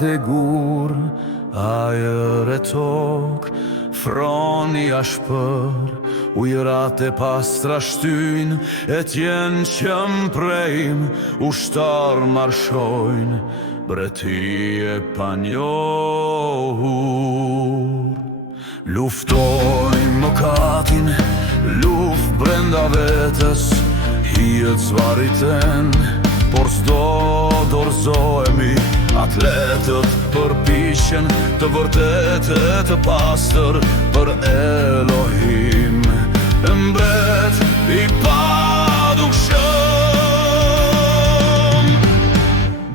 e gur, ajer e tok, froni ashpër, ujrat e pastra shtyn, e tjen që mprejm, ushtar marshojn, breti e panjohur. Luftojnë mëkatin, luft brenda vetës, hijet zvariten, por s'do dorzohemi. Atletët përpishen të vërtetë të pastër për Elohim, mbret i padukshëm.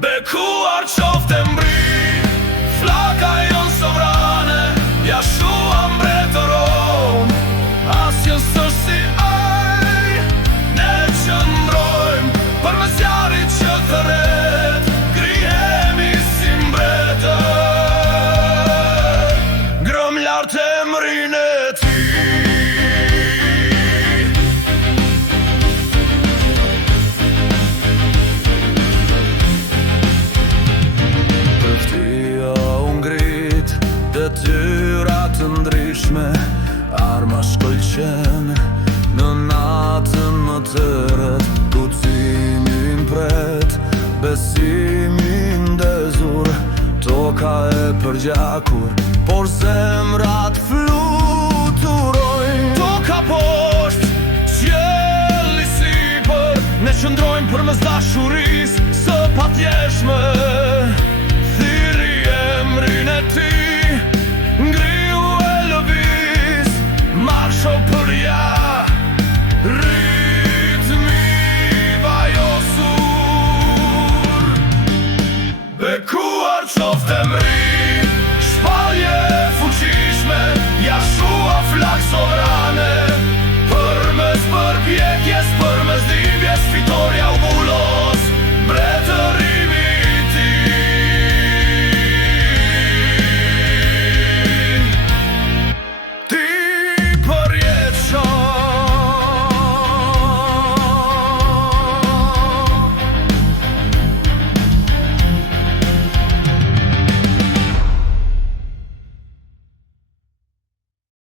Bekuar qofte mbri, flaka jon sovrane, Jashua mbretëron, asjën s'është si aj. Ne qëndrojmë për me zjarit që thëret, grihemi si mbretër, grëm lartë emrin e ti. Tërftia u ngrit, detyra të ndryshme, arma shkëlqen në natën më tërët, kucimin pret, besimin ndezur, toka e përgjakur, por zemrat fluturojnë. Toka poshtë, qielli sipër, ne qëndrojmë përmes dashurisë së patjetshme.